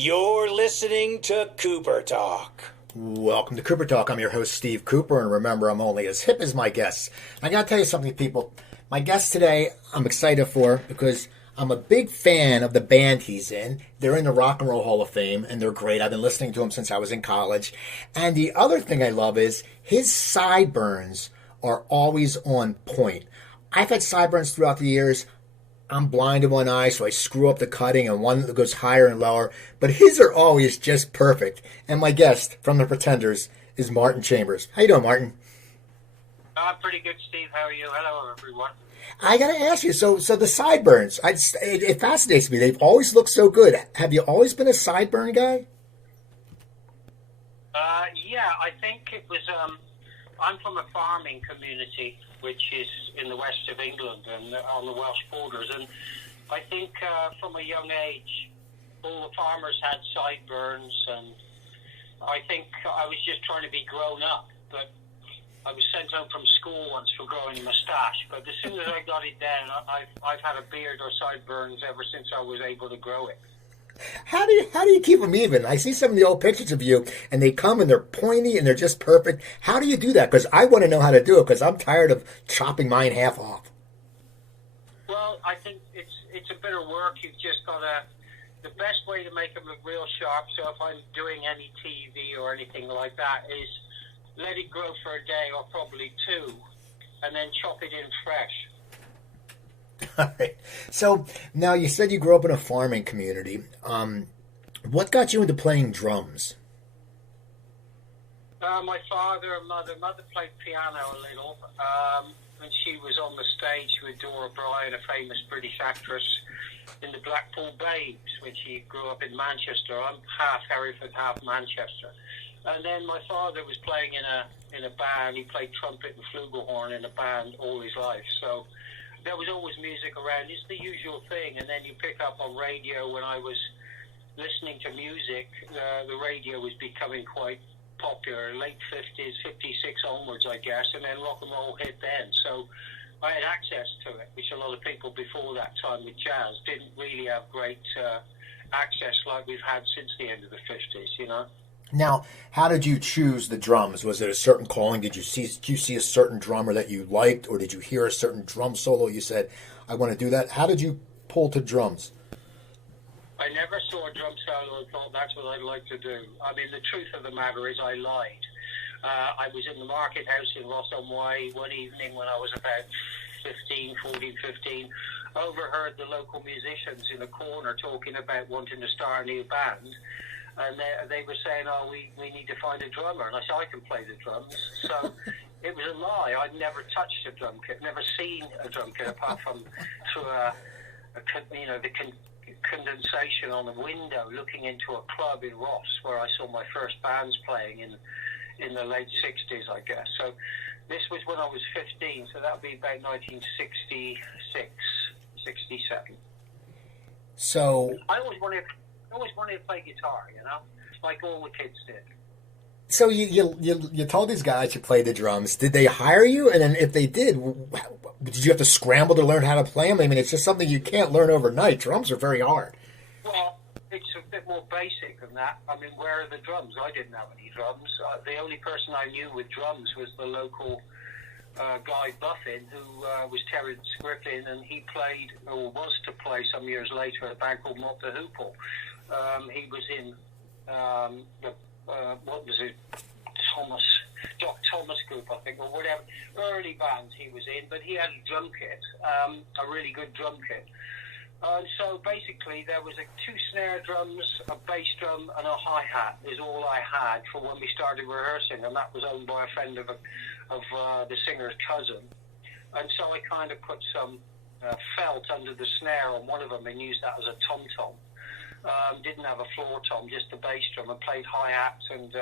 You're listening to Cooper Talk. Welcome to Cooper Talk. I'm your host, Steve Cooper, and remember, I'm only as hip as my guests. I gotta tell you something, people. My guest today, I'm excited for because I'm a big fan of the band he's in. They're in the Rock and Roll Hall of Fame, and they're great. I've been listening to them since I was in college. And the other thing I love is his sideburns are always on point. I've had sideburns throughout the years. I'm blind in one eye, so I screw up the cutting and one that goes higher and lower. But his are always just perfect. And my guest from The Pretenders is Martin Chambers. How you doing, Martin? I'm pretty good, Steve. How are you? Hello, everyone. I got to ask you, so the sideburns, it fascinates me. They've always looked so good. Have you always been a sideburn guy? Yeah, I think it was, I'm from a farming community, which is in the west of England and on the Welsh borders. And I think from a young age, all the farmers had sideburns. And I think I was just trying to be grown up. But I was sent home from school once for growing a moustache. But as soon as I got it down, I've had a beard or sideburns ever since I was able to grow it. How do you keep them even? I see some of the old pictures of you, and they come and they're pointy and they're just perfect. How do you do that? Because I want to know how to do it, because I'm tired of chopping mine half off. Well, I think it's a bit of work. You've just got to... The best way to make them look real sharp, so if I'm doing any TV or anything like that, is let it grow for a day or probably two, and then chop it in fresh. All right. So now you said you grew up in a farming community. What got you into playing drums? My father and mother played piano a little, and she was on the stage with Dora Bryan, a famous British actress, in the Blackpool Babes, when she grew up in Manchester. I'm half Hereford, half Manchester. And then my father was playing in a band. He played trumpet and flugelhorn in a band all his life. So there was always music around. It's the usual thing. And then you pick up on radio. When I was listening to music, the radio was becoming quite popular, late 50s, 56 onwards, I guess, and then rock and roll hit then. So I had access to it, which a lot of people before that time with jazz didn't really have great access like we've had since the end of the 50s, you know. Now, how did you choose the drums? Was it a certain calling? Did you see a certain drummer that you liked, or did you hear a certain drum solo? You said, I want to do that. How did you pull to drums? I never saw a drum solo and thought that's what I'd like to do. I mean, the truth of the matter is I lied. I was in the market house in Ross-on-Wye one evening when I was about 14, 15, overheard the local musicians in the corner talking about wanting to start a new band. And they were saying, we need to find a drummer. And I said, I can play the drums. So it was a lie. I'd never touched a drum kit, never seen a drum kit, apart from through the condensation on the window looking into a club in Ross where I saw my first bands playing in the late 60s, I guess. So this was when I was 15, so that would be about 1966, 67. So I always wanted to play guitar, you know, like all the kids did. So you told these guys you played the drums. Did they hire you? And then if they did you have to scramble to learn how to play them? I mean, it's just something you can't learn overnight. Drums are very hard. Well, it's a bit more basic than that. I mean, where are the drums? I didn't have any drums. The only person I knew with drums was the local Guy Buffin, who was Terence Griffin, and he played, or was to play some years later, at a band called Mott the Hoople. He was in what was it? Doc Thomas group, I think, or whatever. Early bands he was in, but he had a drum kit, a really good drum kit. So basically there was 2 snare drums, a bass drum, and a hi-hat is all I had for when we started rehearsing, and that was owned by a friend of the singer's cousin. And so I kind of put some felt under the snare on one of them and used that as a tom-tom. Didn't have a floor tom, just the bass drum, and played hi-hats and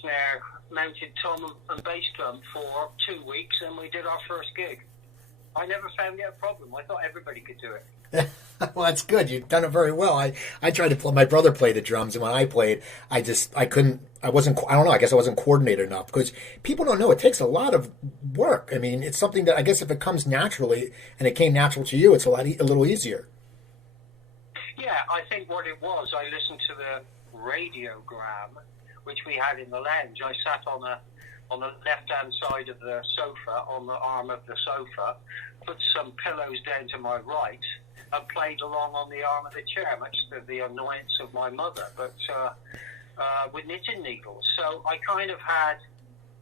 snare, mounted tom and bass drum for 2 weeks, and we did our first gig. I never found it a problem. I thought everybody could do it. Well, that's good. You've done it very well. I tried to play. My brother played the drums, and when I played, I couldn't. I don't know. I guess I wasn't coordinated enough, because people don't know it takes a lot of work. I mean, it's something that I guess if it comes naturally and it came natural to you, it's a little easier. Yeah, I think what it was, I listened to the radiogram, which we had in the lounge. I sat on the left-hand side of the sofa, on the arm of the sofa, put some pillows down to my right, and played along on the arm of the chair, much to the annoyance of my mother, but with knitting needles. So I kind of had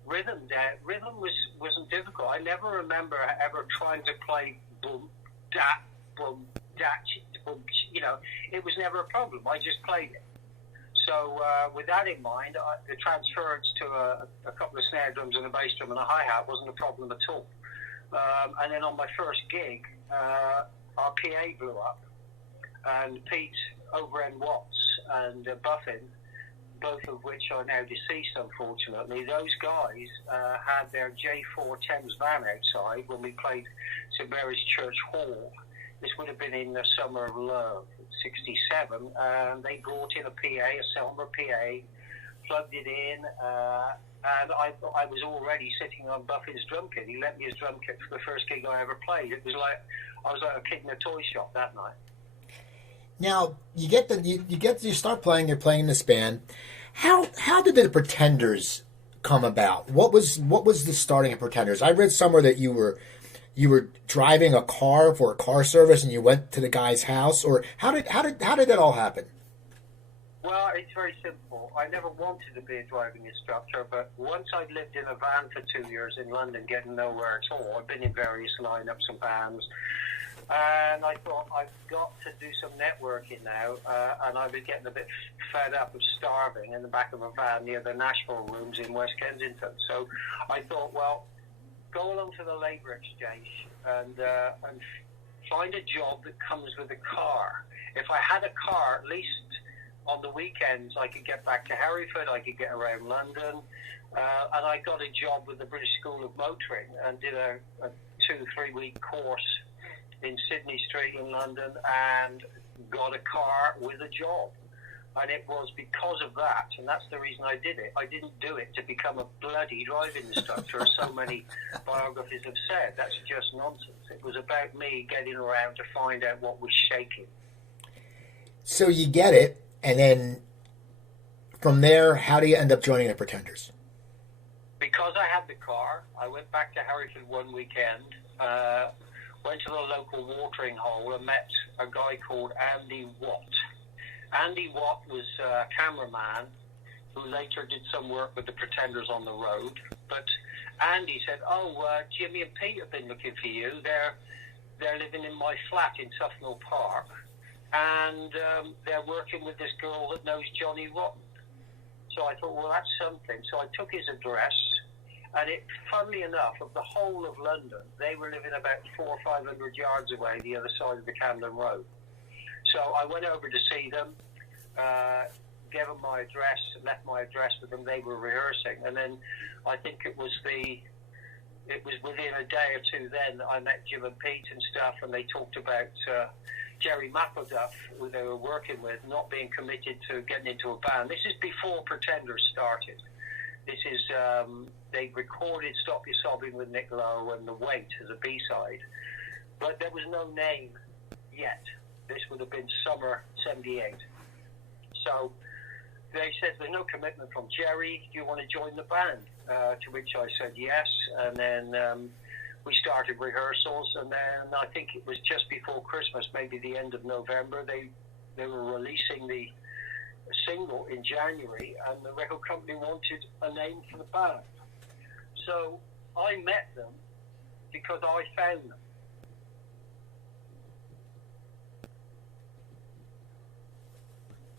rhythm there. Rhythm wasn't difficult. I never remember ever trying to play boom, da, boom, da, boom. You know, it was never a problem. I just played it. So with that in mind, the transference to a couple of snare drums and a bass drum and a hi-hat wasn't a problem at all. And then on my first gig, our PA blew up, and Pete over in Watts and Buffin, both of which are now deceased, unfortunately, those guys had their J4 Thames van outside when we played St Mary's Church Hall. This would have been in the summer of love, 67, and they brought in a PA, a Selmer PA, plugged it in, and I was already sitting on Buffy's drum kit. He lent me his drum kit for the first gig I ever played. It was like I was like a kid in a toy shop that night. Now you start playing. You're playing in this band. How did the Pretenders come about? What was the starting of Pretenders? I read somewhere that you were driving a car for a car service and you went to the guy's house, or how did that all happen? Well, it's very simple. I never wanted to be a driving instructor, but once I'd lived in a van for 2 years in London, getting nowhere at all. I've been in various lineups and bands, and I thought I've got to do some networking now, and I was getting a bit fed up of starving in the back of a van near the Nashville rooms in West Kensington. So I thought, well, go along to the labour exchange and find a job that comes with a car. If I had a car, at least on the weekends, I could get back to Hereford, I could get around London, and I got a job with the British School of Motoring and did a 2-3 week course in Sydney Street in London and got a car with a job. And it was because of that, and that's the reason I did it. I didn't do it to become a bloody driving instructor, as so many biographies have said. That's just nonsense. It was about me getting around to find out what was shaking. So you get it, and then from there, how do you end up joining the Pretenders? Because I had the car, I went back to Hereford one weekend, went to the local watering hole and met a guy called Andy Watt. Andy Watt was a cameraman who later did some work with the Pretenders on the road. But Andy said, Jimmy and Pete have been looking for you. They're living in my flat in Tufnell Park. And they're working with this girl that knows Johnny Rotten. So I thought, well, that's something. So I took his address. And funnily enough, of the whole of London, they were living about 400 or 500 yards away, the other side of the Camden Road. So I went over to see them, gave them my address, left my address with them. They were rehearsing, and then I think it was within a day or two then that I met Jim and Pete and stuff, and they talked about Jerry Mapplduff, who they were working with, not being committed to getting into a band. This is before Pretenders started. This is they recorded "Stop Your Sobbing" with Nick Lowe and "The Weight" as a B-side, but there was no name yet. This would have been summer '78. So they said, there's no commitment from Jerry. Do you want to join the band? To which I said yes. And then we started rehearsals. And then I think it was just before Christmas, maybe the end of November, they were releasing the single in January. And the record company wanted a name for the band. So I met them because I found them.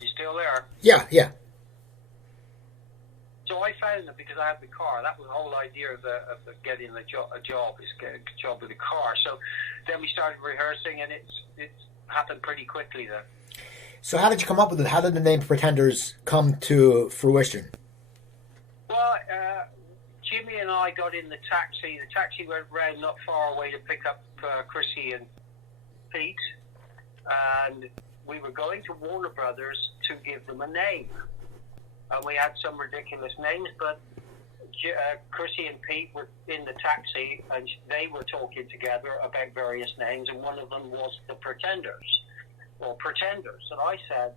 You still there? Yeah. So I found them because I had the car. That was the whole idea of getting a job, is get a job with a car. So then we started rehearsing, and it's happened pretty quickly then. So how did you come up with it? How did the name Pretenders come to fruition? Well, Jimmy and I got in the taxi. The taxi went round not far away to pick up Chrissy and Pete, and we were going to Warner Brothers to give them a name. And we had some ridiculous names, but Chrissy and Pete were in the taxi, and they were talking together about various names, and one of them was the Pretenders. or Pretenders. And I said,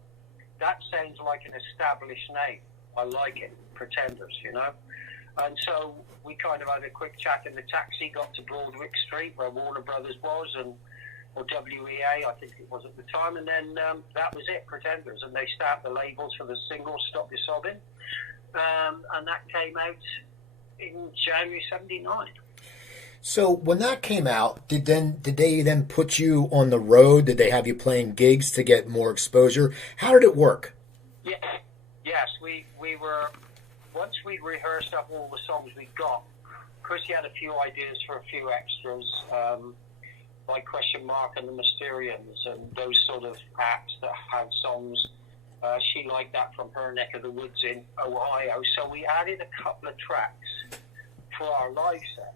that sounds like an established name. I like it, Pretenders, you know. And so we kind of had a quick chat in the taxi, got to Broadwick Street where Warner Brothers was, or WEA, I think it was at the time, and then that was it, Pretenders. And they stamped the labels for the single, Stop Your Sobbing, and that came out in January 79. So when that came out, did they then put you on the road? Did they have you playing gigs to get more exposure? How did it work? Yeah, yes, we were, once we'd rehearsed up all the songs we got, Chrissy had a few ideas for a few extras, like Question Mark and the Mysterians and those sort of acts that had songs. She liked that from her neck of the woods in Ohio, so we added a couple of tracks for our live set.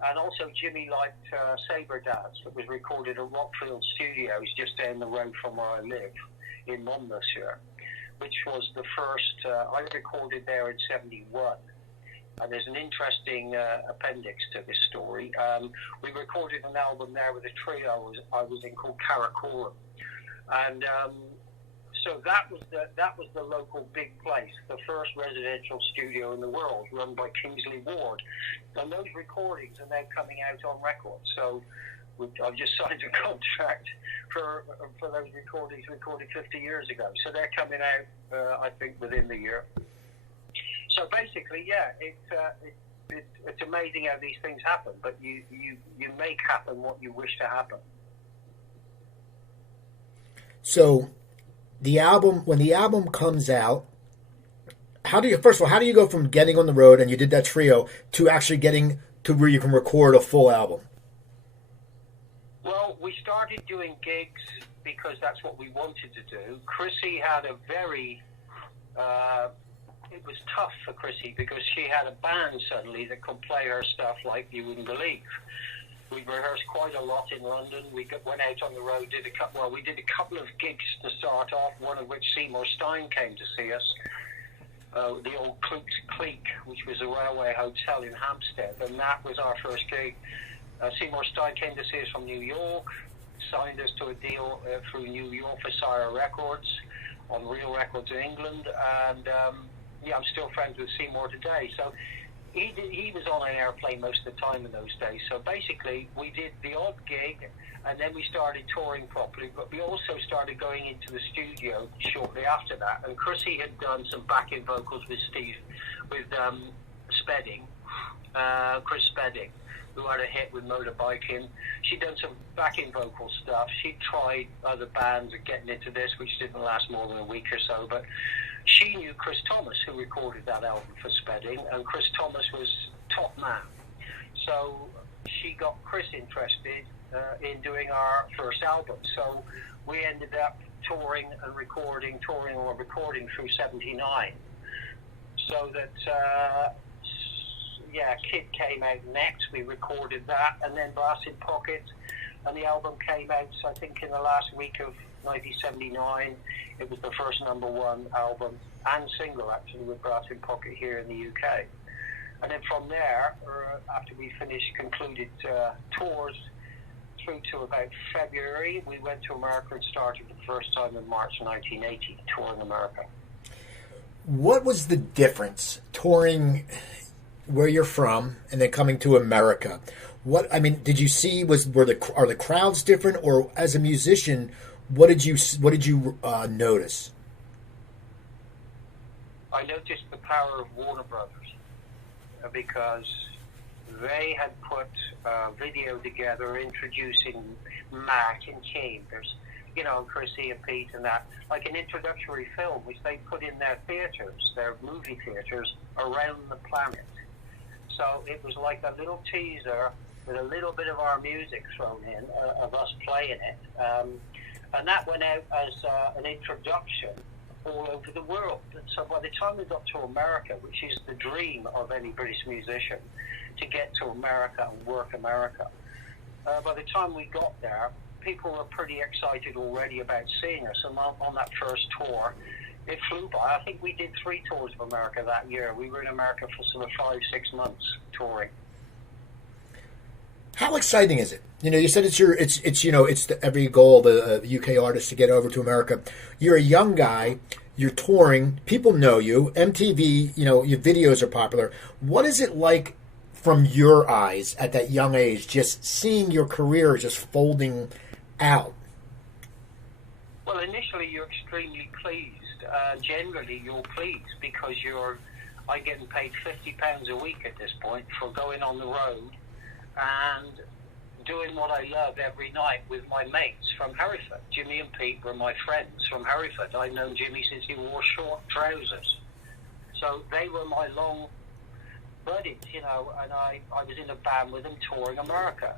And also Jimmy liked Sabre Dance that was recorded at Rockfield Studios just down the road from where I live in Monmouthshire, which was the first, I recorded there in 71. And there's an interesting appendix to this story. We recorded an album there with a trio I was in called Karakoram. And so that was the local big place, the first residential studio in the world, run by Kingsley Ward. And those recordings are now coming out on record. So I've just signed a contract for those recordings recorded 50 years ago. So they're coming out, I think, within the year. So basically, yeah, it's amazing how these things happen, but you make happen what you wish to happen. So when the album comes out, first of all, how do you go from getting on the road, and you did that trio, to actually getting to where you can record a full album? Well, we started doing gigs because that's what we wanted to do. Chrissy had a very, it was tough for Chrissy because she had a band suddenly that could play her stuff like you wouldn't believe. We rehearsed quite a lot in London. We went out on the road, we did a couple of gigs to start off, one of which Seymour Stein came to see us. The old Clique, which was a railway hotel in Hampstead, and that was our first gig. Seymour Stein came to see us from New York, signed us to a deal through New York for Sire Records, on Real Records in England, and I'm still friends with Seymour today. So he was on an airplane most of the time in those days. So basically, we did the odd gig, and then we started touring properly, but we also started going into the studio shortly after that. And Chrissy had done some backing vocals with Spedding, Chris Spedding, who had a hit with Motorbiking. She'd done some backing vocal stuff. She'd tried other bands and getting into this, which didn't last more than a week or so, but she knew Chris Thomas, who recorded that album for Spedding, and Chris Thomas was top man. So she got Chris interested in doing our first album. So we ended up touring through 79. So that, Kid came out next. We recorded that, and then Brass in Pocket, and the album came out, I think, in the last week of 1979. It was the first #1 album and single, actually, with Brass in Pocket here in the UK. And then from there, after we concluded tours through to about February, we went to America and started the first time in March 1980, touring America. What was the difference touring where you're from and then coming to America? Did you see are the crowds different, or as a musician, what did you notice? I noticed the power of Warner Brothers because they had put a video together introducing Mac and Chambers, Chrissy and Pete and that, like an introductory film, which they put in their theaters, their movie theaters around the planet. So it was like a little teaser with a little bit of our music thrown in, of us playing it. And that went out as an introduction all over the world. And so by the time we got to America, which is the dream of any British musician, to get to America and work America, by the time we got there, people were pretty excited already about seeing us. And on that first tour, it flew by. I think we did 3 tours of America that year. We were in America for sort of 5-6 months touring. How exciting is it? You know, you said it's every goal of the UK artist to get over to America. You're a young guy. You're touring. People know you. MTV, your videos are popular. What is it like from your eyes at that young age, just seeing your career just folding out? Well, initially you're extremely pleased. Generally, you're pleased because I'm getting paid £50 a week at this point for going on the road and doing what I love every night with my mates from Hereford. Jimmy and Pete were my friends from Hereford. I've known Jimmy since he wore short trousers. So they were my long buddies, and I was in a band with them touring America.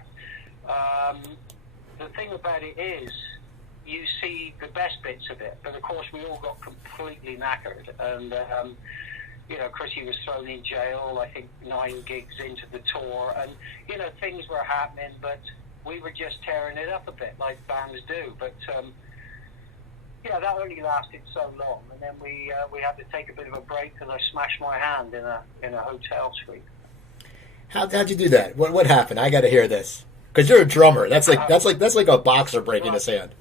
The thing about it is, you see the best bits of it, but of course we all got completely knackered, and Chrissy was thrown in jail, I think 9 gigs into the tour, and things were happening, but we were just tearing it up a bit like bands do. But that only lasted so long, and then we had to take a bit of a break because I smashed my hand in a hotel suite. How'd you do that? What happened? I got to hear this because you're a drummer. That's like a boxer breaking his hand.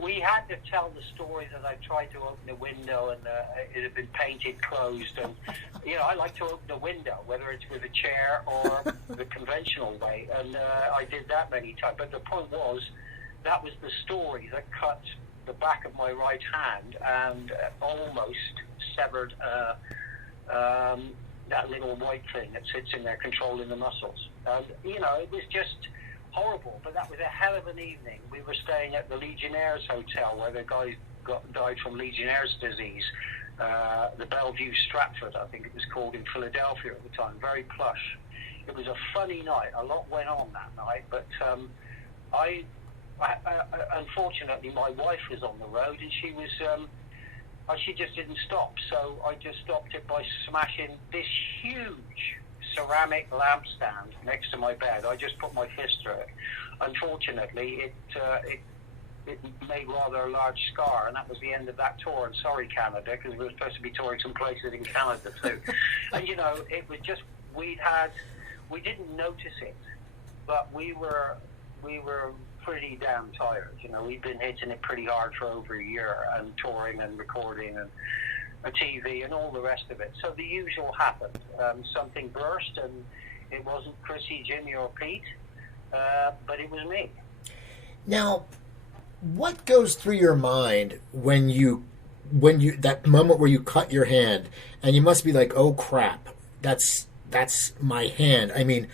We had to tell the story that I tried to open the window and it had been painted closed. And, I like to open the window, whether it's with a chair or the conventional way. And I did that many times. But the point was, that was the story that cut the back of my right hand and almost severed that little white thing that sits in there controlling the muscles. And, it was just horrible, but that was a hell of an evening. We were staying at the Legionnaires Hotel where the guy died from Legionnaire's disease, the Bellevue Stratford, I think it was called, in Philadelphia at the time. Very plush. It was a funny night. A lot went on that night, but I unfortunately my wife was on the road and she was she just didn't stop, so I just stopped it by smashing this huge ceramic lampstand next to my bed. I just put my fist through it. Unfortunately, it made rather a large scar, and that was the end of that tour. And sorry, Canada, because we were supposed to be touring some places in Canada too. And it was just we didn't notice it, but we were pretty damn tired. We've been hitting it pretty hard for over a year and touring and recording and a TV and all the rest of it. So the usual happened. Something burst, and it wasn't Chrissy, Jimmy, or Pete, but it was me. Now, what goes through your mind when you that moment where you cut your hand, and you must be like, oh crap, that's my hand. I mean,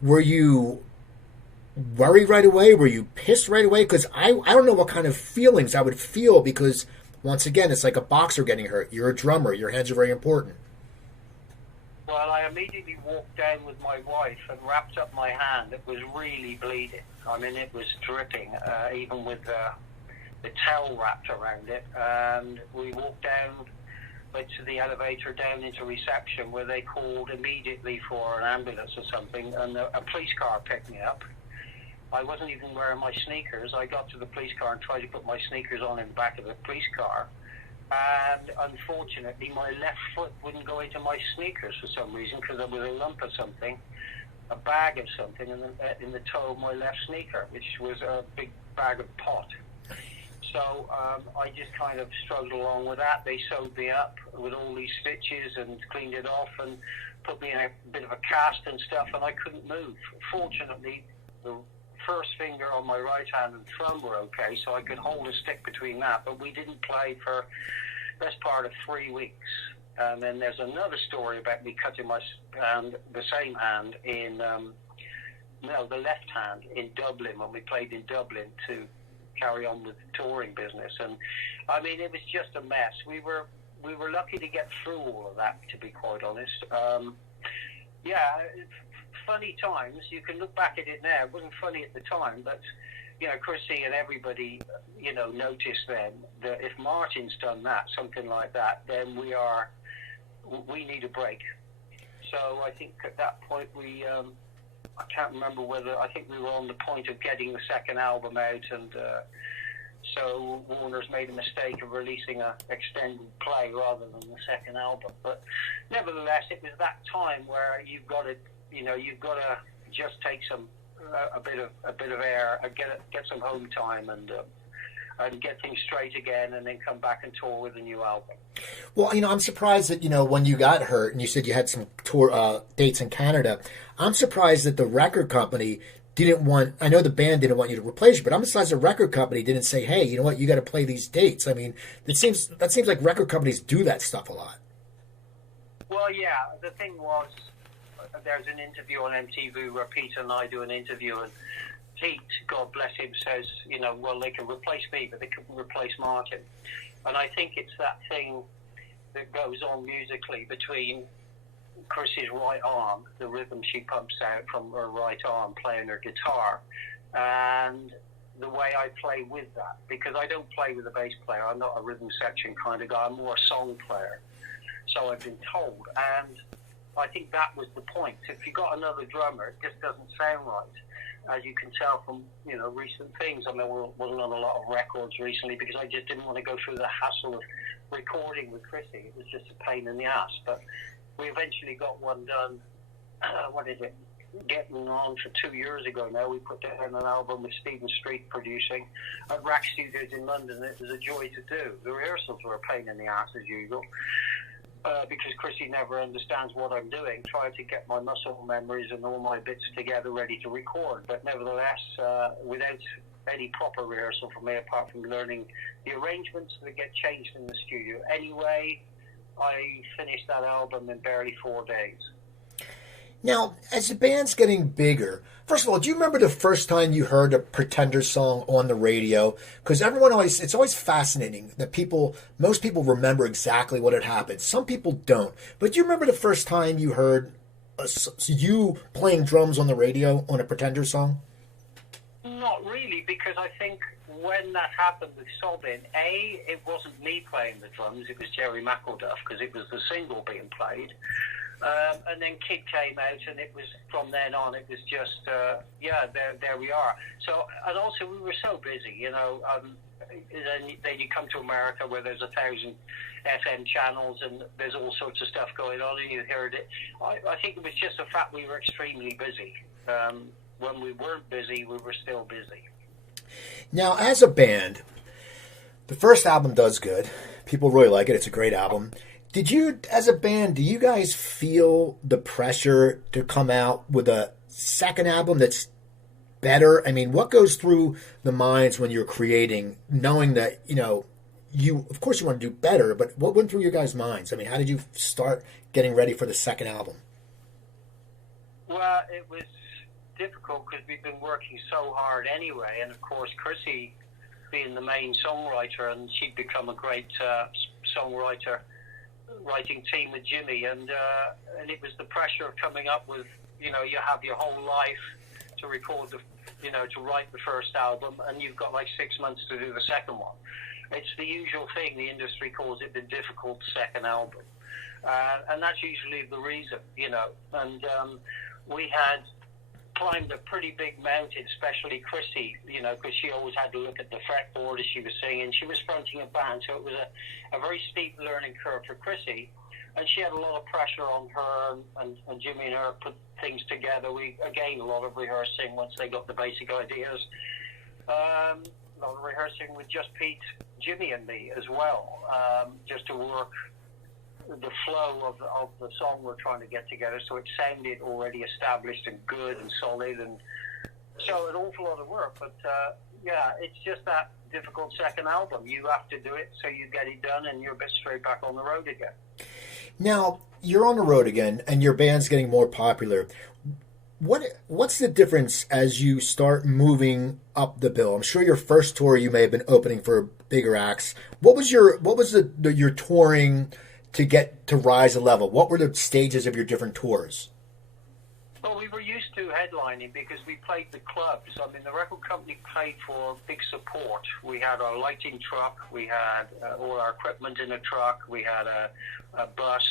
were you worried right away? Were you pissed right away? Because I don't know what kind of feelings I would feel, because once again, it's like a boxer getting hurt. You're a drummer. Your hands are very important. Well, I immediately walked down with my wife and wrapped up my hand. It was really bleeding. I mean, it was dripping, even with the towel wrapped around it. And we walked down, went to the elevator down into reception, where they called immediately for an ambulance or something, and a police car picked me up. I wasn't even wearing my sneakers. I got to the police car and tried to put my sneakers on in the back of the police car. And unfortunately, my left foot wouldn't go into my sneakers for some reason, because there was a lump of something, a bag of something in the toe of my left sneaker, which was a big bag of pot. So I just kind of struggled along with that. They sewed me up with all these stitches and cleaned it off and put me in a bit of a cast and stuff, and I couldn't move. Fortunately, the first finger on my right hand and thumb were okay, so I could hold a stick between that, but we didn't play for the best part of 3 weeks. And then there's another story about me cutting my hand, the same hand, in the left hand in Dublin, when we played in Dublin to carry on with the touring business. And I mean, it was just a mess. We were lucky to get through all of that, to be quite honest. Funny times. You can look back at it now. It wasn't funny at the time, but Chrissy and everybody noticed then that if Martin's done that, something like that, then we need a break. So I think at that point I can't remember whether, I think we were on the point of getting the second album out, and so Warner's made a mistake of releasing an extended play rather than the second album. But nevertheless, it was that time where you've got to just take some a bit of air, and get some home time, and get things straight again, and then come back and tour with a new album. Well, I'm surprised that, when you got hurt and you said you had some tour dates in Canada, I'm surprised that the record company didn't want, I know the band didn't want you to replace you, but I'm surprised the record company didn't say, hey, you know what, you got to play these dates. I mean, that seems like record companies do that stuff a lot. Well, yeah, the thing was, there's an interview on MTV where Peter and I do an interview, and Pete, God bless him, says, well, they can replace me, but they couldn't replace Martin. And I think it's that thing that goes on musically between Chrissy's right arm, the rhythm she pumps out from her right arm playing her guitar, and the way I play with that. Because I don't play with a bass player. I'm not a rhythm section kind of guy. I'm more a song player. So I've been told. And I think that was the point. If you got another drummer, it just doesn't sound right. As you can tell from, recent things. I mean, we wasn't on a lot of records recently because I just didn't want to go through the hassle of recording with Chrissy. It was just a pain in the ass. But we eventually got one done. Getting on for 2 years ago now. We put down an album with Stephen Street producing at Rack Studios in London. It was a joy to do. The rehearsals were a pain in the ass as usual. Because Chrissy never understands what I'm doing, trying to get my muscle memories and all my bits together ready to record. But nevertheless, without any proper rehearsal for me, apart from learning the arrangements that get changed in the studio. Anyway, I finished that album in barely 4 days. Now, as the band's getting bigger, first of all, do you remember the first time you heard a Pretender song on the radio? Because it's always fascinating that most people remember exactly what had happened. Some people don't. But do you remember the first time you heard you playing drums on the radio on a Pretender song? Not really, because I think when that happened with Sobbin, it wasn't me playing the drums, it was Jerry McElduff, because it was the single being played. And then Kid came out, and it was from then on. It was just, there we are. So, and also we were so busy, then you come to America where there's 1,000 FM channels, and there's all sorts of stuff going on, and you heard it. I think it was just the fact we were extremely busy. When we weren't busy, we were still busy. Now, as a band, the first album does good. People really like it. It's a great album. Did you, as a band, do you guys feel the pressure to come out with a second album that's better? I mean, what goes through the minds when you're creating, knowing that, of course you want to do better, but what went through your guys' minds? I mean, how did you start getting ready for the second album? Well, it was difficult because we've been working so hard anyway, and of course Chrissy being the main songwriter, and she'd become a great writing team with Jimmy, and it was the pressure of coming up with, you have your whole life to record to write the first album, and you've got like 6 months to do the second one. It's the usual thing, the industry calls it the difficult second album, and that's usually the reason, and we had climbed a pretty big mountain, especially Chrissy, because she always had to look at the fretboard as she was singing. She was fronting a band, so it was a very steep learning curve for Chrissy, and she had a lot of pressure on her, and Jimmy and her put things together. We, again, a lot of rehearsing once they got the basic ideas. A lot of rehearsing with just Pete, Jimmy and me as well, just to work the flow of the song we're trying to get together, so it sounded already established and good and solid, and so an awful lot of work. But it's just that difficult second album. You have to do it, so you get it done, and you're a bit straight back on the road again. Now you're on the road again, and your band's getting more popular. What's the difference as you start moving up the bill? I'm sure your first tour you may have been opening for bigger acts. What was your touring to get to rise a level? What were the stages of your different tours? Well, we were used to headlining because we played the clubs. I mean, the record company paid for big support. We had our lighting truck, we had all our equipment in a truck, we had a bus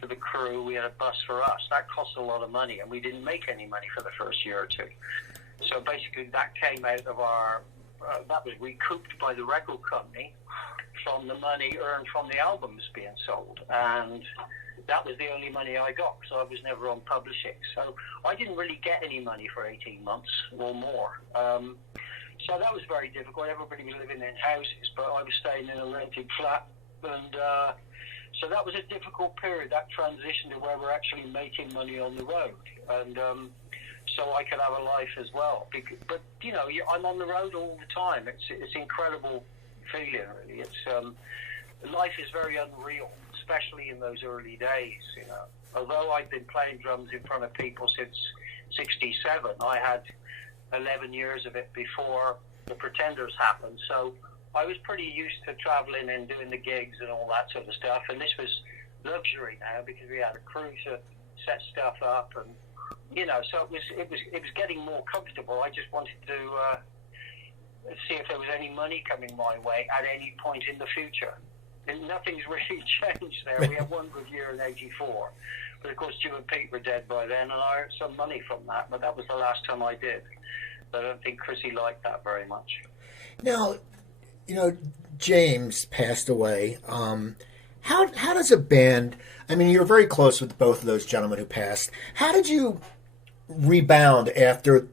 for the crew, we had a bus for us. That cost a lot of money, and we didn't make any money for the first year or two. So basically that came out of our, that was recouped by the record company from the money earned from the albums being sold. And that was the only money I got, so I was never on publishing. So I didn't really get any money for 18 months or more. So that was very difficult. Everybody was living in houses, but I was staying in a rented flat. And so that was a difficult period, that transition to where we're actually making money on the road. And so I could have a life as well. But, you know, I'm on the road all the time. It's an incredible feeling, really. Life is very unreal, especially in those early days, you know. Although I've been playing drums in front of people since 67, I had 11 years of it before the Pretenders happened. So I was pretty used to traveling and doing the gigs and all that sort of stuff. And this was luxury now because we had a crew to set stuff up, and you know, so it was getting more comfortable. I just wanted to see if there was any money coming my way at any point in the future. And nothing's really changed there. We had one good year in '84, but of course Jim and Pete were dead by then, and I earned some money from that. But that was the last time I did. I don't think Chrissy liked that very much. Now, you know, James passed away. How does a band? I mean, you're very close with both of those gentlemen who passed. How did you rebound after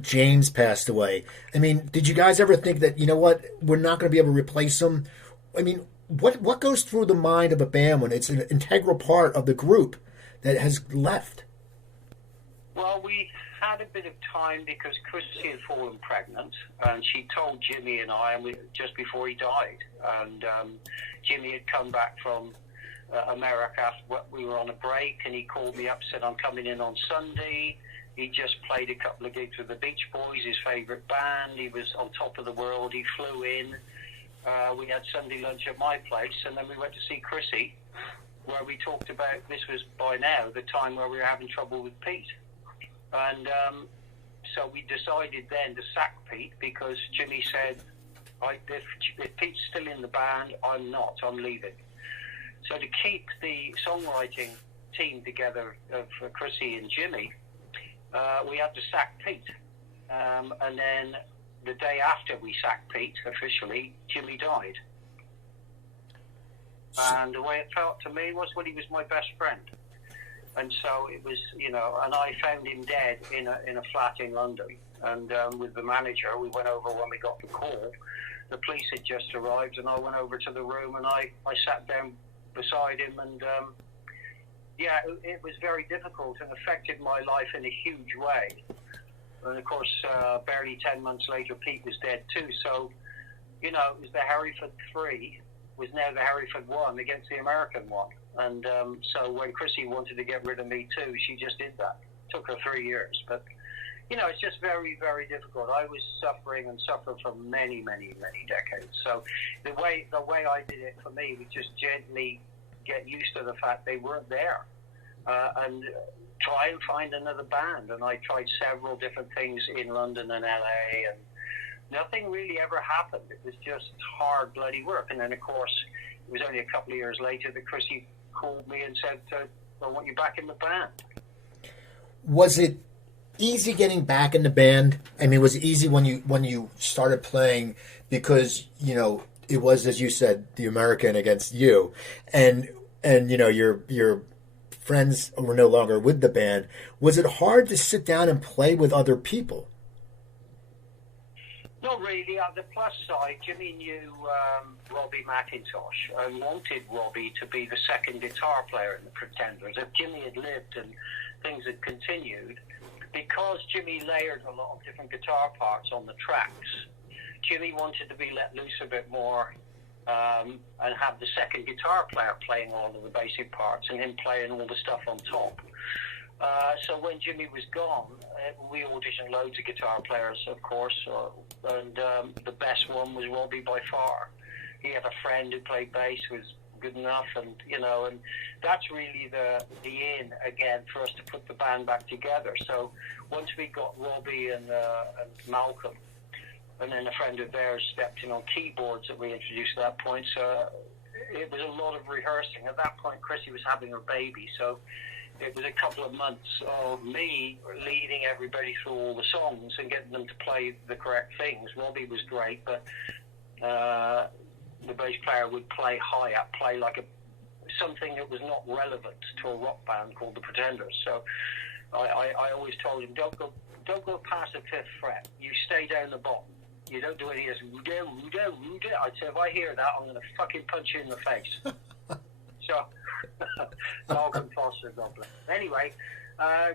James passed away? I mean, did you guys ever think that, you know what, we're not going to be able to replace him? I mean, what goes through the mind of a band when it's an integral part of the group that has left? Well, we had a bit of time because Chrissy had fallen pregnant, and she told Jimmy and I, just before he died. And Jimmy had come back from America after we were on a break, and he called me up, said, I'm coming in on Sunday. He just played a couple of gigs with the Beach Boys, his favourite band. He was on top of the world. He flew in. We had Sunday lunch at my place, and then we went to see Chrissy, where we talked about, this was by now the time where we were having trouble with Pete. And so we decided then to sack Pete because Jimmy said, if Pete's still in the band, I'm not, I'm leaving. So to keep the songwriting team together of Chrissy and Jimmy, we had to sack Pete. And then the day after we sacked Pete officially, Jimmy died. And the way it felt to me was, well, he was my best friend. And so it was, you know, and I found him dead in a flat in London. And with the manager, we went over when we got the call. The police had just arrived, and I went over to the room, and I sat down beside him. And, yeah, it was very difficult and affected my life in a huge way. And, of course, barely 10 months later, Pete was dead too. So, you know, it was the Hereford 3 was now the Hereford 1 against the American 1. And so when Chrissy wanted to get rid of me too, she just did that. It took her 3 years. But, you know, it's just very, very difficult. I was suffering and suffered for many, many, many decades. So the way I did it for me was just gently get used to the fact they weren't there. And try and find another band. And I tried several different things in London and LA, and nothing really ever happened. It was just hard, bloody work. And then, of course, it was only a couple of years later that Chrissy called me and said, I want you back in the band. Was it easy getting back in the band? I mean, was it easy when you started playing because, you know, it was, as you said, the American against you, and you know, your friends were no longer with the band. Was it hard to sit down and play with other people? Not really. On the plus side, Jimmy knew Robbie McIntosh and wanted Robbie to be the second guitar player in the Pretenders. If Jimmy had lived and things had continued, because Jimmy layered a lot of different guitar parts on the tracks, Jimmy wanted to be let loose a bit more and have the second guitar player playing all of the basic parts and him playing all the stuff on top. So when Jimmy was gone, we auditioned loads of guitar players, of course, and the best one was Robbie by far. He had a friend who played bass, was good enough, and you know, and that's really the in again for us to put the band back together. So once we got Robbie and Malcolm, and then a friend of theirs stepped in on keyboards that we introduced at that point. So it was a lot of rehearsing. At that point, Chrissy was having her baby, so it was a couple of months of me leading everybody through all the songs and getting them to play the correct things. Robbie was great, but the bass player would play high up, play like a something that was not relevant to a rock band called the Pretenders. So I always told him, don't go past the fifth fret. You stay down the bottom. You don't do any of this. I'd say, if I hear that, I'm going to fucking punch you in the face. So, Malcolm Foster, God bless. Anyway,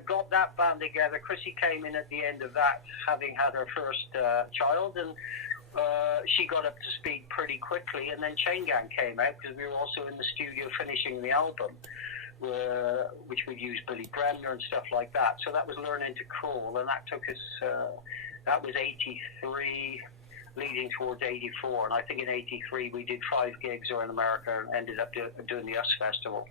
got that band together. Chrissy came in at the end of that, having had her first child, and she got up to speed pretty quickly. And then Chain Gang came out, because we were also in the studio finishing the album, which would use Billy Bremner and stuff like that. So that was Learning to Crawl, and that took us, that was 83, leading towards 84. And I think in 83 we did 5 gigs in America and ended up doing the US Festival,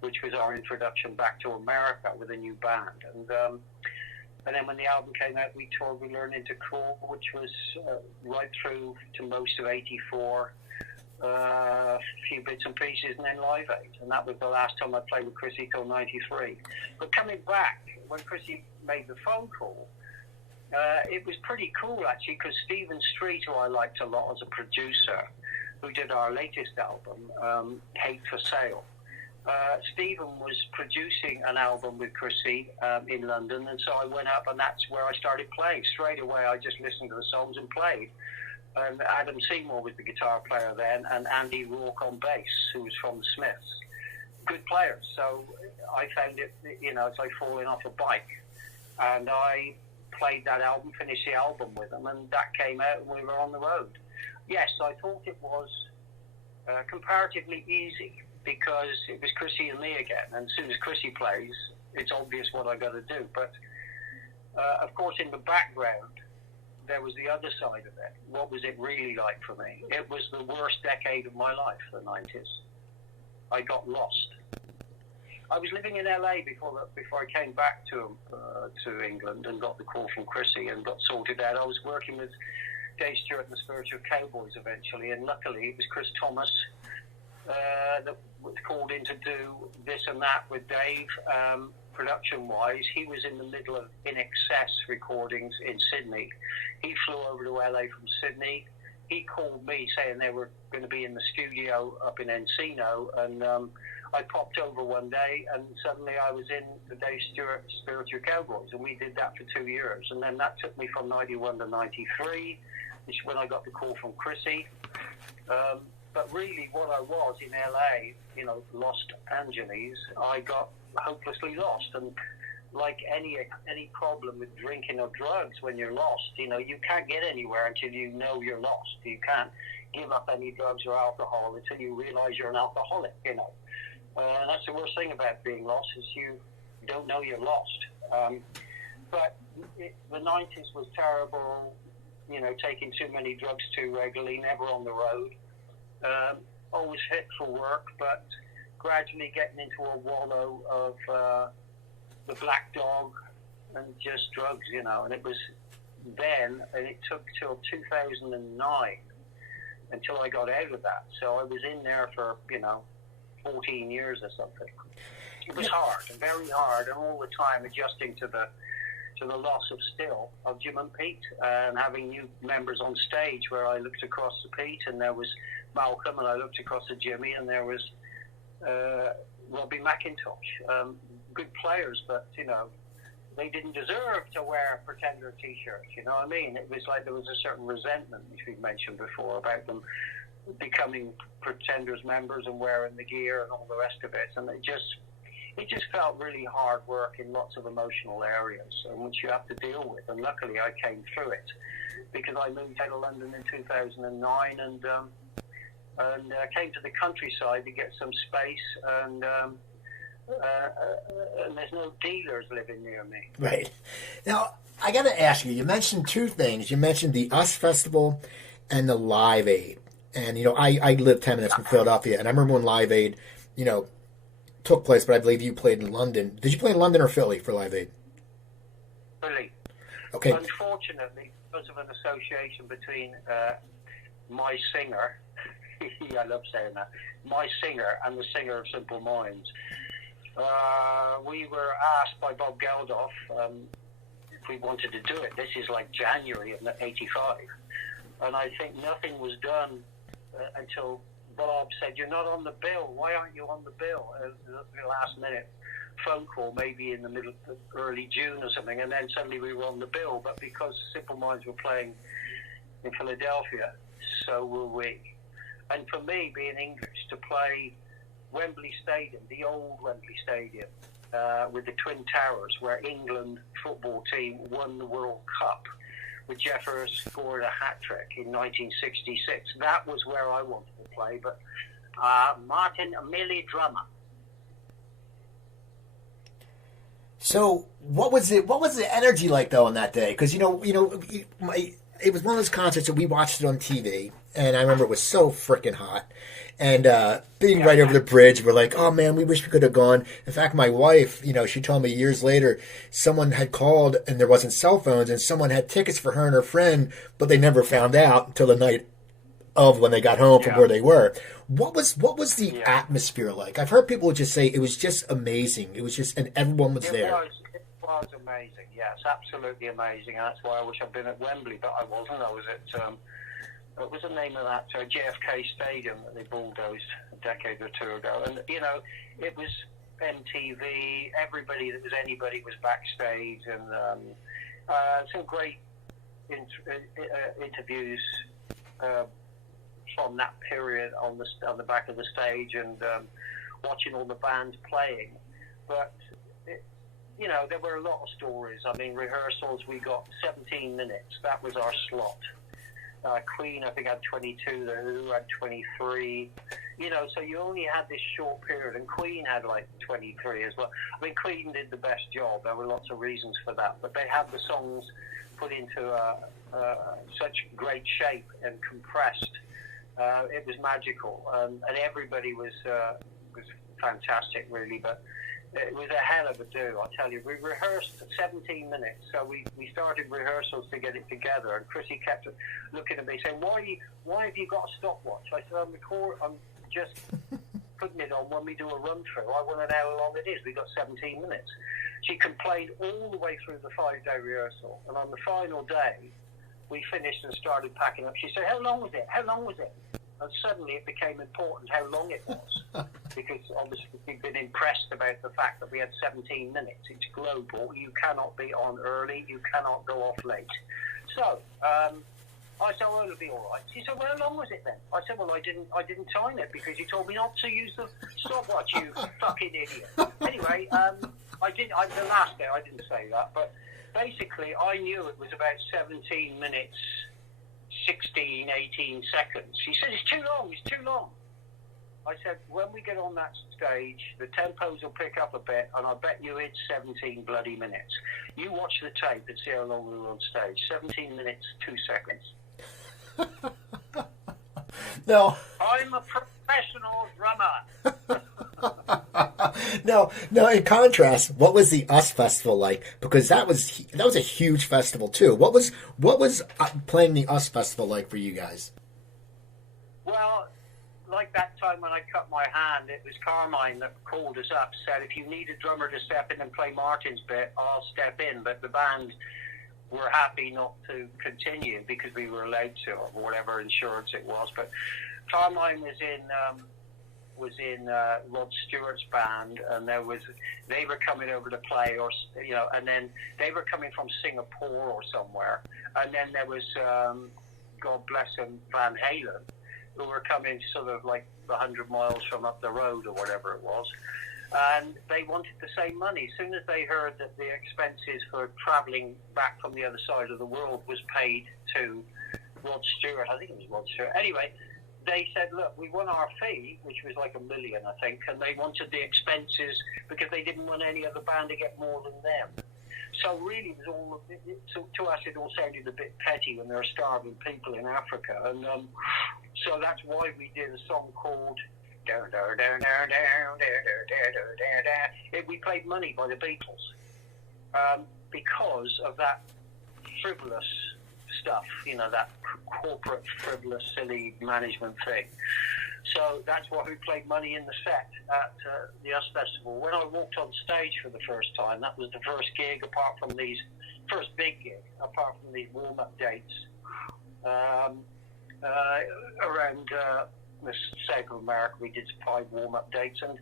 which was our introduction back to America with a new band. And then when the album came out, we toured with Learning to Crawl, which was right through to most of 84, a few bits and pieces, and then Live Aid. And that was the last time I played with Chrissy till 93. But coming back, when Chrissy made the phone call, it was pretty cool, actually, because Stephen Street, who I liked a lot as a producer, who did our latest album, Hate for Sale, Stephen was producing an album with Chrissy in London, and so I went up, and that's where I started playing. Straight away, I just listened to the songs and played. And Adam Seymour was the guitar player then, and Andy Rourke on bass, who was from the Smiths. Good players. So I found it, it's like falling off a bike. And I played that album, finished the album with them, and that came out, and we were on the road. Yes, I thought it was comparatively easy, because it was Chrissy and me again, and as soon as Chrissy plays, it's obvious what I got to do. But of course, in the background, there was the other side of it. What was it really like for me? It was the worst decade of my life, the 90s. I got lost. I was living in LA before I came back to England and got the call from Chrissy and got sorted out. I was working with Dave Stewart and the Spiritual Cowboys eventually, and luckily it was Chris Thomas that was called in to do this and that with Dave. Production-wise, he was in the middle of In Excess recordings in Sydney. He flew over to LA from Sydney. He called me saying they were going to be in the studio up in Encino, and I popped over one day, and suddenly I was in the Dave Stewart Spiritual Cowboys, and we did that for 2 years. And then that took me from 91 to 93, which is when I got the call from Chrissy. But really, what I was in LA, Los Angeles, I got hopelessly lost. And like any problem with drinking or drugs, when you're lost, you can't get anywhere until you know you're lost. You can't give up any drugs or alcohol until you realize you're an alcoholic, And that's the worst thing about being lost, is you don't know you're lost. But the 90s was terrible, taking too many drugs too regularly, never on the road. Always fit for work, but gradually getting into a wallow of the black dog and just drugs, and it was then, and it took till 2009 until I got out of that. So I was in there for, 14 years or something. It was hard, very hard, and all the time adjusting to the loss of Jim and Pete, and having new members on stage where I looked across to Pete and there was Malcolm, and I looked across to Jimmy and there was Robbie McIntosh. Good players, but they didn't deserve to wear Pretender t-shirts. You know what I mean? It was like there was a certain resentment, which we've mentioned before, about them becoming Pretenders members and wearing the gear and all the rest of it. And it just felt really hard work in lots of emotional areas, and which you have to deal with. And luckily, I came through it, because I moved out of London in 2009 and came to the countryside to get some space, and there's no dealers living near me. Right. Now, I got to ask you, you mentioned two things. You mentioned the US Festival and the Live Aid. And, I lived 10 minutes from Philadelphia, and I remember when Live Aid, took place, but I believe you played in London. Did you play in London or Philly for Live Aid? Philly. Okay. Unfortunately, because of an association between my singer, I love saying that, my singer and the singer of Simple Minds, we were asked by Bob Geldof if we wanted to do it. This is like January of '85. And I think nothing was done until Bob said, "You're not on the bill. Why aren't you on the bill?" The last minute phone call, maybe in the middle, early June or something, and then suddenly we were on the bill. But because Simple Minds were playing in Philadelphia, so were we. And for me, being English, to play Wembley Stadium, the old Wembley Stadium, with the Twin Towers, where England football team won the World Cup, with Jeff Hurst scored a hat-trick in 1966. That was where I wanted to play, but Martin Millie drummer. So what was it? What was the energy like though on that day? Because it was one of those concerts that we watched it on TV, and I remember it was so freaking hot. And being right over the bridge, we're like, oh man, we wish we could have gone. In fact, my wife, she told me years later, someone had called and there wasn't cell phones, and someone had tickets for her and her friend, but they never found out until the night of when they got home from where they were. What was the atmosphere like? I've heard people just say it was just amazing. It was just, and everyone was there. It was amazing. Yes, absolutely amazing. And that's why I wish I'd been at Wembley, but I wasn't. I was at what was the name of that JFK Stadium that they bulldozed a decade or two ago? And it was MTV. Everybody that was anybody was backstage, and some great interviews from that period on the back of the stage, and watching all the bands playing. But there were a lot of stories. I mean, rehearsals, we got 17 minutes. That was our slot. Queen, I think, had 22. The Who had 23. So you only had this short period, and Queen had like 23 as well. I mean, Queen did the best job. There were lots of reasons for that, but they had the songs put into such great shape and compressed. It was magical, and everybody was fantastic, really. But it was a hell of a do, I tell you. We rehearsed 17 minutes, so we started rehearsals to get it together, and Chrissy kept looking at me saying, why have you got a stopwatch? I said, I'm just putting it on when we do a run-through. I want to know how long it is. We got 17 minutes. She complained all the way through the 5-day rehearsal, and on the final day, we finished and started packing up. She said, how long was it? How long was it? And suddenly it became important how long it was, because obviously we've been impressed about the fact that we had 17 minutes. It's global. You cannot be on early. You cannot go off late. So I said, well, it'll be all right. She said, well, how long was it then? I said, well, I didn't time it because you told me not to use the stopwatch, you fucking idiot. Anyway, the last day I didn't say that, but basically I knew it was about 17 minutes 16, 18 seconds. She said, it's too long. I said, when we get on that stage, the tempos will pick up a bit, and I bet you it's 17 bloody minutes. You watch the tape and see how long we were on stage. 17 minutes, 2 seconds. No. I'm a professional drummer. No. In contrast, what was the US Festival like? Because that was a huge festival too. What was playing the US Festival like for you guys? Well, like that time when I cut my hand, it was Carmine that called us up, said, if you need a drummer to step in and play Martin's bit, I'll step in. But the band were happy not to continue because we were allowed to, or whatever insurance it was. But Carmine was in Rod Stewart's band, and they were coming over to play, and then they were coming from Singapore or somewhere, and then there was God bless him, Van Halen, who were coming sort of like 100 miles from up the road or whatever it was, and they wanted the same money. As soon as they heard that the expenses for travelling back from the other side of the world was paid to Rod Stewart, I think it was Rod Stewart. Anyway, they said, look, we want our fee, which was like $1 million, I think, and they wanted the expenses because they didn't want any other band to get more than them. So really, it was all to us. It all sounded a bit petty when there were starving people in Africa, and so that's why we did a song called We Played Money by the Beatles, because of that frivolous stuff, that corporate, frivolous, silly management thing. So that's why we played Money in the set at the US Festival. When I walked on stage for the first time, that was the first gig, first big gig, apart from these warm-up dates, around the South of America. We did 5 warm-up dates, and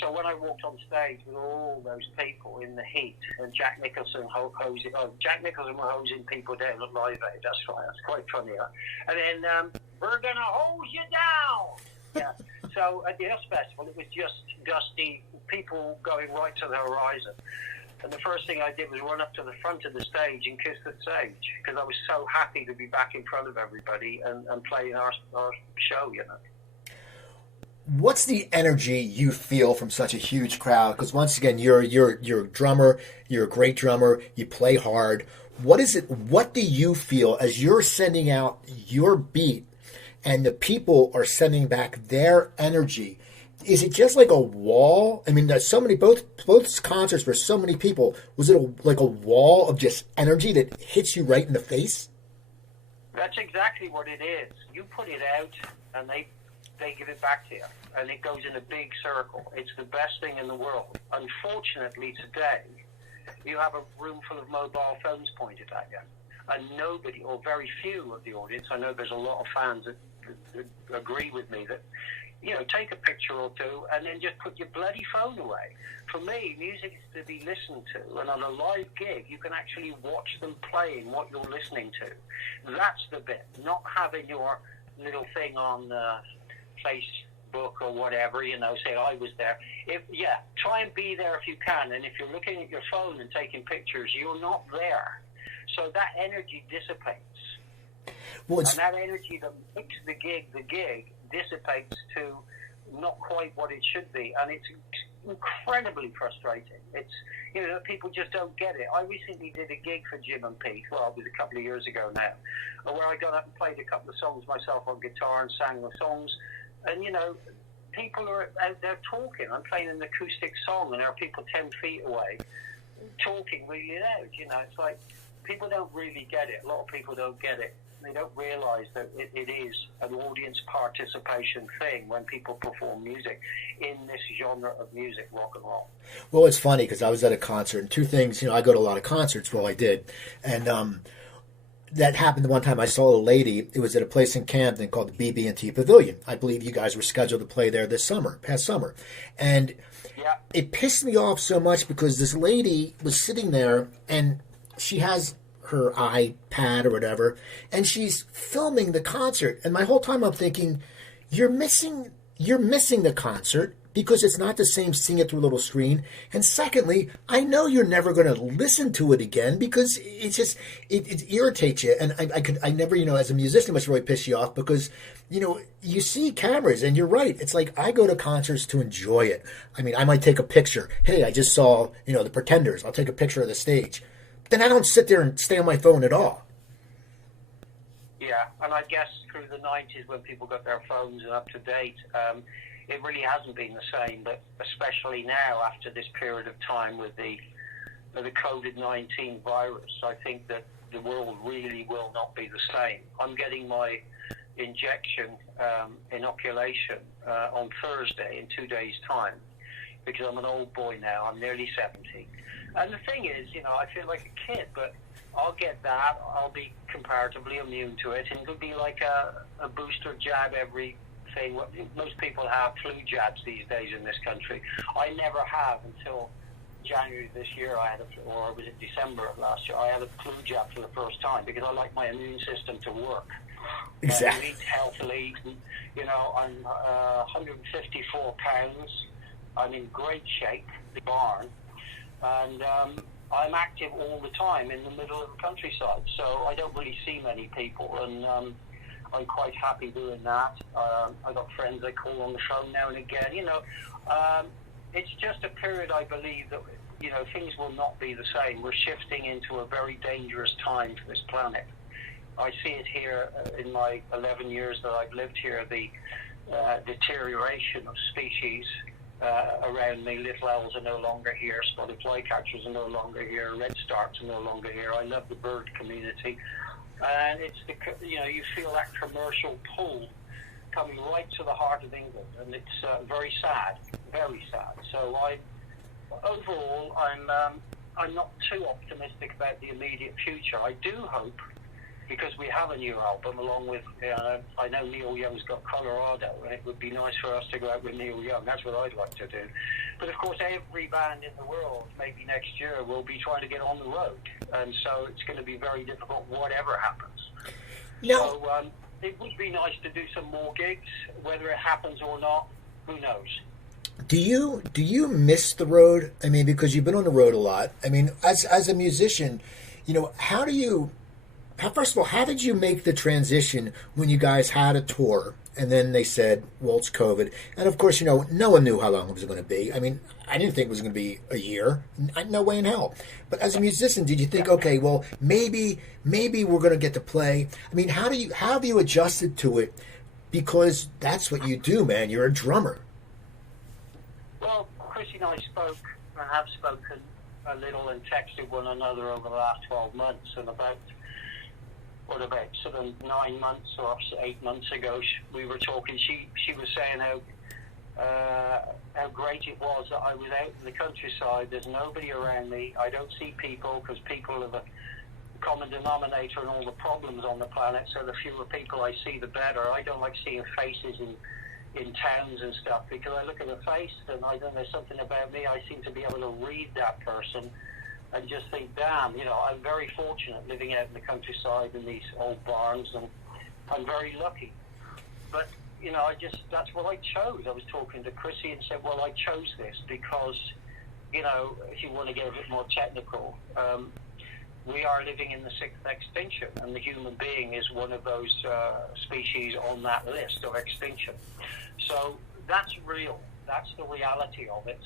so when I walked on stage with all those people in the heat, and Jack Nicholson was hosing people down at Live Aid. That's right. That's quite funny. Huh? And then we're gonna hose you down. Yeah. So at the Earth Festival, it was just dusty people going right to the horizon. And the first thing I did was run up to the front of the stage and kiss the stage because I was so happy to be back in front of everybody and playing our show, you know. What's the energy you feel from such a huge crowd? Because once again, you're a drummer, you're a great drummer, you play hard. What is it? What do you feel as you're sending out your beat and the people are sending back their energy? Is it just like a wall? I mean, there's so many, both concerts for so many people. Was it like a wall of just energy that hits you right in the face? That's exactly what it is. You put it out and they give it back to you, and it goes in a big circle. It's the best thing in the world. Unfortunately, today, you have a room full of mobile phones pointed at you, and nobody, or very few of the audience, I know there's a lot of fans that agree with me that, you know, take a picture or two and then just put your bloody phone away. For me, music is to be listened to, and on a live gig, you can actually watch them playing what you're listening to. That's the bit, not having your little thing on Facebook or whatever, you know, say I was there. Try and be there if you can, and if you're looking at your phone and taking pictures, you're not there. So that energy dissipates. And that energy that makes the gig dissipates to not quite what it should be, and it's incredibly frustrating. It's, you know, people just don't get it. I recently did a gig for Jim and Pete, well, it was a couple of years ago now, where I got up and played a couple of songs myself on guitar and sang the songs. And, you know, people are out there talking. I'm playing an acoustic song, and there are people 10 feet away talking really loud. You know, it's like people don't really get it. A lot of people don't get it. They don't realise that it is an audience participation thing when people perform music in this genre of music, rock and roll. Well, it's funny because I was at a concert, and two things, you know, I go to a lot of concerts, well, I did, and that happened the one time I saw a lady. It was at a place in Camden called the BB&T Pavilion. I believe you guys were scheduled to play there past summer. And It pissed me off so much because this lady was sitting there and she has her iPad or whatever, and she's filming the concert. And my whole time I'm thinking, you're missing the concert because it's not the same seeing it through a little screen. And secondly, I know you're never going to listen to it again because it's just, it irritates you. And I never, you know, as a musician, it must really piss you off because, you know, you see cameras and you're right. It's like I go to concerts to enjoy it. I mean, I might take a picture. Hey, I just saw, you know, the Pretenders. I'll take a picture of the stage. Then I don't sit there and stay on my phone at all. Yeah, and I guess through the 90s when people got their phones and up to date, it really hasn't been the same, but especially now after this period of time with the COVID-19 virus, I think that the world really will not be the same. I'm getting my inoculation on Thursday in 2 days' time because I'm an old boy now. I'm nearly 70. And the thing is, you know, I feel like a kid, but I'll get that. I'll be comparatively immune to it, and it'll be like a booster jab every thing. Most people have flu jabs these days in this country. I never have until January this year. Or was it December of last year? I had a flu jab for the first time because I like my immune system to work. Exactly. Eat healthily. You know, I'm 154 pounds. I'm in great shape, the barn, and I'm active all the time in the middle of the countryside. So I don't really see many people, and I'm quite happy doing that. I got friends I call on the phone now and again. You know, it's just a period, I believe, that, you know, things will not be the same. We're shifting into a very dangerous time for this planet. I see it here in my 11 years that I've lived here, the deterioration of species around me. Little owls are no longer here, spotted flycatchers are no longer here, redstarts are no longer here. I love the bird community. And it's you know, you feel that commercial pull coming right to the heart of England, and it's very sad, very sad. So overall, I'm not too optimistic about the immediate future. I do hope because we have a new album along with, I know Neil Young's got Colorado, and it would be nice for us to go out with Neil Young. That's what I'd like to do. But of course, every band in the world, maybe next year, will be trying to get on the road. And so it's going to be very difficult, whatever happens. No. So it would be nice to do some more gigs. Whether it happens or not, who knows? Do you miss the road? I mean, because you've been on the road a lot. I mean, as a musician, first of all, how did you make the transition when you guys had a tour and then they said, well, it's COVID? And of course, no one knew how long it was going to be. I mean, I didn't think it was going to be a year. No way in hell. But as a musician, did you think, okay, well, maybe we're going to get to play? I mean, how have you adjusted to it? Because that's what you do, man. You're a drummer. Well, Chrissy and I spoke and have spoken a little and texted one another over the last 12 months, and about sort of 9 months or 8 months ago, we were talking. She was saying how great it was that I was out in the countryside. There's nobody around me. I don't see people, because people are the common denominator in all the problems on the planet. So the fewer people I see, the better. I don't like seeing faces in towns and stuff, because I look at a face and I don't know, something about me. I seem to be able to read that person and just think, damn, I'm very fortunate living out in the countryside in these old barns, and I'm very lucky. But, that's what I chose. I was talking to Chrissy and said, well, I chose this because, if you want to get a bit more technical, we are living in the 6th extinction, and the human being is one of those species on that list of extinction. So that's real. That's the reality of it.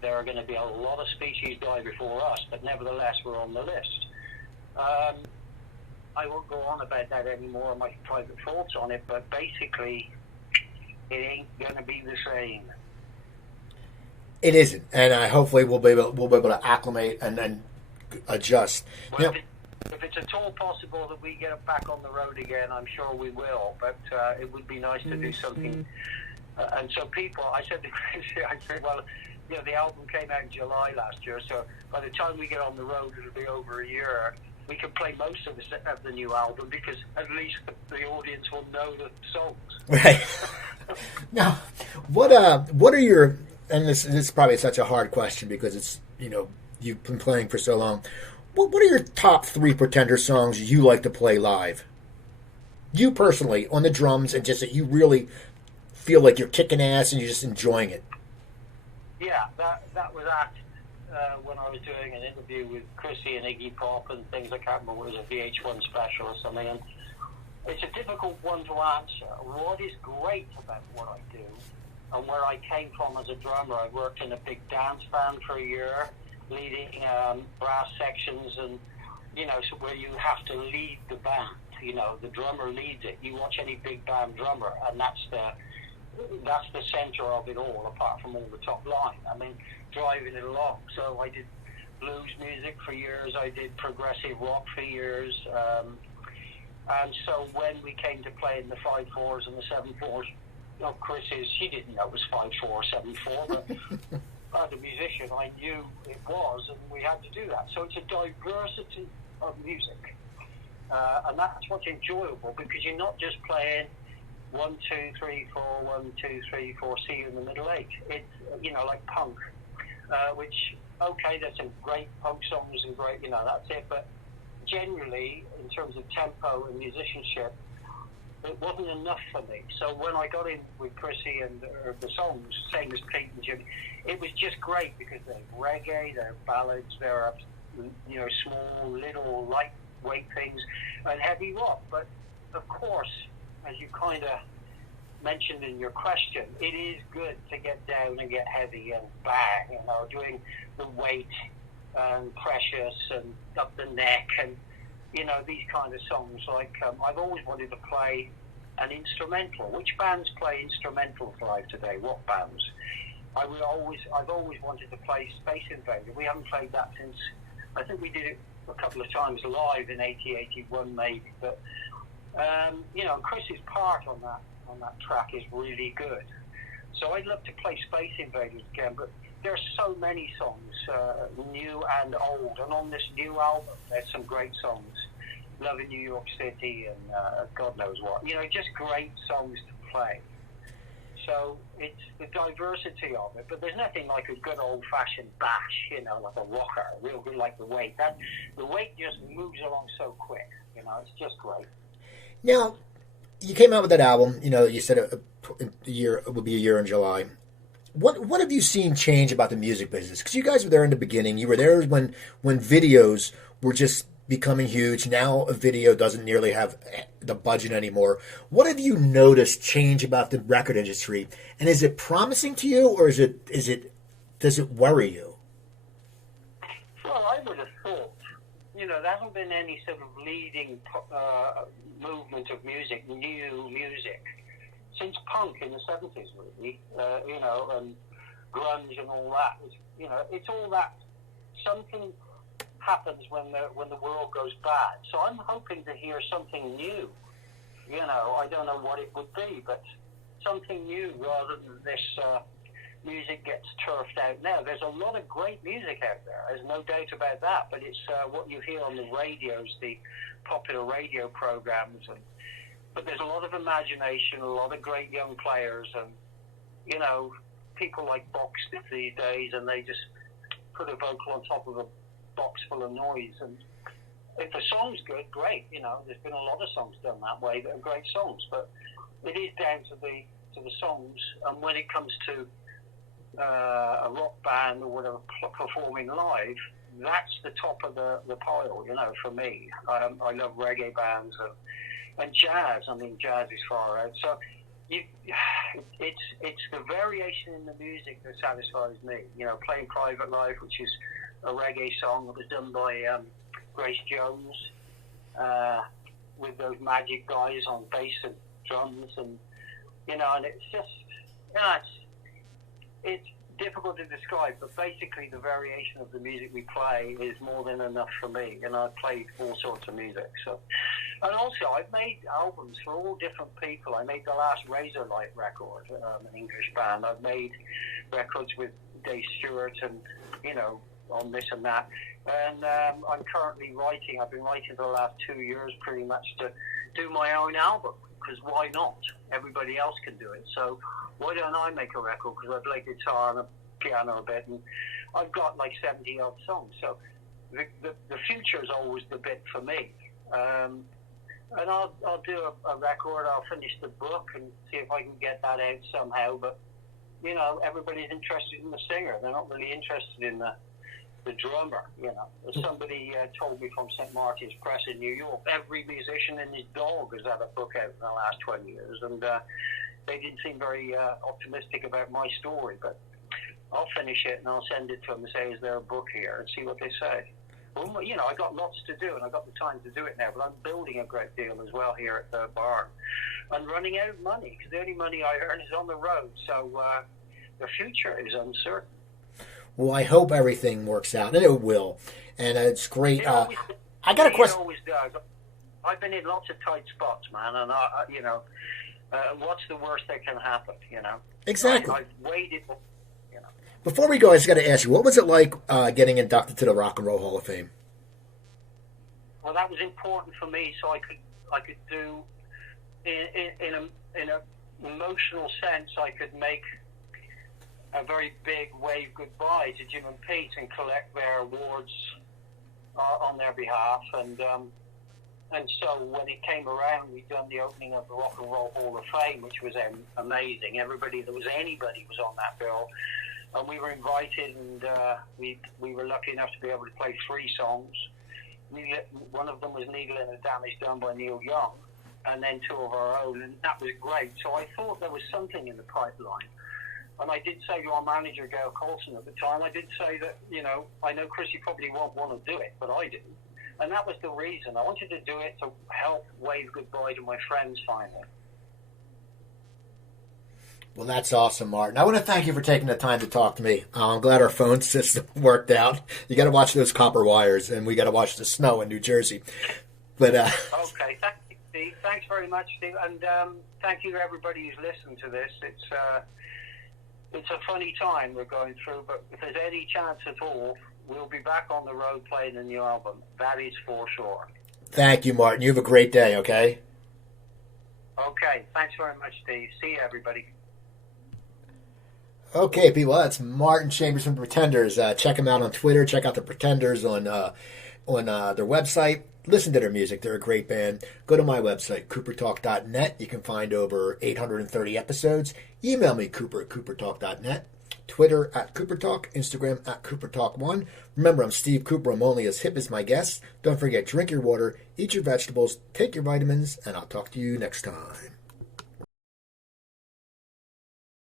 There are going to be a lot of species die before us, but nevertheless, we're on the list. I won't go on about that anymore, my private thoughts on it, but basically, it ain't going to be the same. It isn't, and hopefully we'll be able to acclimate and then adjust. Well, if it's at all possible that we get back on the road again, I'm sure we will, but it would be nice to do something. And so I said to Chrissy, well, the album came out in July last year, so by the time we get on the road, it'll be over a year. We can play most of the new album, because at least the audience will know the songs. Right. Now, what are your, and this is probably such a hard question because it's, you've been playing for so long. What are your top 3 Pretender songs you like to play live? You personally, on the drums, and just that you really feel like you're kicking ass and you're just enjoying it. Yeah, that was when I was doing an interview with Chrissy and Iggy Pop and things. I can't remember, it was a VH1 special or something. And it's a difficult one to answer. What is great about what I do, and where I came from as a drummer, I worked in a big dance band for a year, leading brass sections, and so where you have to lead the band. The drummer leads it. You watch any big band drummer, and that's the center of it all, apart from all the top line. I mean, driving it along. So I did blues music for years. I did progressive rock for years. And so when we came to play in the 5/4s and the 7/4s, she didn't know it was 5/4, 7/4, but as a musician, I knew it was, and we had to do that. So it's a diversity of music. And that's what's enjoyable, because you're not just playing 1, 2, 3, 4, 1, 2, 3, 4, see you in the middle 8. It's, like punk, which, okay, there's some great punk songs and great, that's it. But generally, in terms of tempo and musicianship, it wasn't enough for me. So when I got in with Chrissy and the songs, same as Pete and Jimmy, it was just great, because they're reggae, they're ballads, they're, small, little, lightweight things, and heavy rock. But, of course, as you kind of mentioned in your question, it is good to get down and get heavy and bang, doing the weight and precious and up the neck and, these kind of songs. Like, I've always wanted to play an instrumental. Which bands play instrumental live today? What bands? I've always wanted to play Space Invader. We haven't played that since, I think we did it a couple of times live in 80, 81 maybe, but Chris's part on that track is really good. So I'd love to play Space Invaders again, but there's so many songs, new and old, and on this new album there's some great songs. Loving New York City, and God knows what. Just great songs to play. So it's the diversity of it, but there's nothing like a good old-fashioned bash, like a rocker, real good like the Wait. The Wait just moves along so quick, it's just great. Now, you came out with that album. You said it would be a year in July. What have you seen change about the music business? Because you guys were there in the beginning. You were there when videos were just becoming huge. Now a video doesn't nearly have the budget anymore. What have you noticed change about the record industry? And is it promising to you, or does it worry you? Well, I would have thought, there hasn't been any sort of leading movement of music, new music, since punk in the 70s, really, and grunge and all that. It's all that. Something happens when the world goes bad. So I'm hoping to hear something new. I don't know what it would be, but something new rather than this music gets turfed out now. There's a lot of great music out there. There's no doubt about that, but it's what you hear on the radios, the popular radio programs, but there's a lot of imagination, a lot of great young players, and people like Box these days, and they just put a vocal on top of a box full of noise. And if the song's good, great. There's been a lot of songs done that way that are great songs, but it is down to the songs. And when it comes to a rock band or whatever performing live, that's the top of the pile. For me, I love reggae bands and jazz. I mean, jazz is far out. So it's the variation in the music that satisfies me. Playing Private Life, which is a reggae song that was done by Grace Jones with those magic guys on bass and drums, and and it's just it's difficult to describe, but basically the variation of the music we play is more than enough for me, and I've played all sorts of music. So, and also I've made albums for all different people. I made the last Razorlight record, an English band. I've made records with Dave Stewart and on this and that, and I'm currently writing. I've been writing for the last 2 years pretty much to do my own album, because why not? Everybody else can do it, so why don't I make a record? Because I play guitar and a piano a bit, and I've got like 70 odd songs. So the future is always the bit for me. And I'll do a record. I'll finish the book and see if I can get that out somehow. But everybody's interested in the singer. They're not really interested in the drummer. Somebody told me from St. Martin's Press in New York, every musician and his dog has had a book out in the last 20 years, and they didn't seem very optimistic about my story. But I'll finish it and I'll send it to them and say, is there a book here, and see what they say. Well, I got lots to do, and I've got the time to do it now, but I'm building a great deal as well here at the barn. I'm running out of money, because the only money I earn is on the road, so the future is uncertain. Well, I hope everything works out, and it will. And it's great. I got a question. It always does. I've been in lots of tight spots, man, and what's the worst that can happen? Exactly. I've waited. Before we go, I just got to ask you, what was it like getting inducted to the Rock and Roll Hall of Fame? Well, that was important for me, so I could do in an emotional sense. I could make a very big wave goodbye to Jim and Pete and collect their awards on their behalf. And so when it came around, we'd done the opening of the Rock and Roll Hall of Fame, which was amazing. Anybody was on that bill. And we were invited, and we were lucky enough to be able to play 3 songs. One of them was Needle in the Damage done by Neil Young, and then 2 of our own, and that was great. So I thought there was something in the pipeline. And I did say to our manager, Gail Coulson, at the time, I did say that, I know Chrissy probably won't want to do it, but I do. And that was the reason. I wanted to do it to help wave goodbye to my friends finally. Well, that's awesome, Martin. I want to thank you for taking the time to talk to me. I'm glad our phone system worked out. You got to watch those copper wires, and we got to watch the snow in New Jersey. But okay, thank you, Steve. Thanks very much, Steve, and thank you to everybody who's listened to this. It's a funny time we're going through, but if there's any chance at all, we'll be back on the road playing a new album. That is for sure. Thank you, Martin. You have a great day, okay? Okay, thanks very much, Steve. See you, everybody. Okay, people, that's Martin Chambers from Pretenders. Check them out on Twitter. Check out the Pretenders on their website. Listen to their music. They're a great band. Go to my website, coopertalk.net. You can find over 830 episodes. Email me, cooper@coopertalk.net. Twitter @CooperTalk. Instagram @CooperTalk1. Remember, I'm Steve Cooper. I'm only as hip as my guests. Don't forget, drink your water, eat your vegetables, take your vitamins, and I'll talk to you next time.